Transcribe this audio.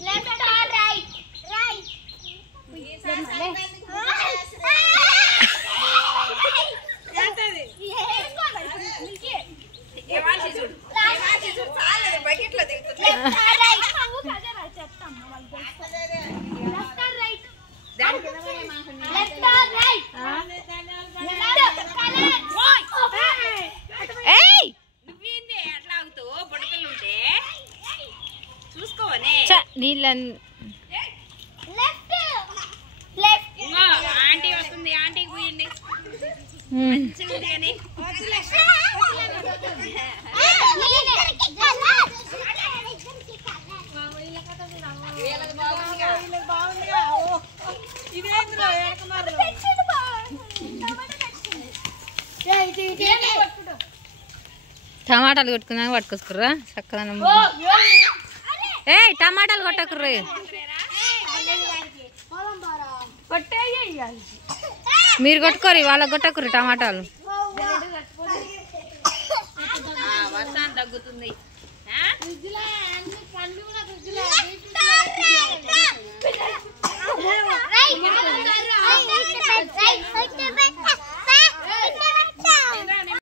left or right right aunty వస్తుంది ఆంటీకి పోయింది టమాటాలు కొట్టుకున్నాక పట్టుకొచ్చుకుర్రా చక్కగా ఏ టమాటాలు కొట్టకుర్రీ మీరు కొట్టుకోరు వాళ్ళకి కొట్టకుర్రీ టమాటాలు వర్షాన్ని తగ్గుతుంది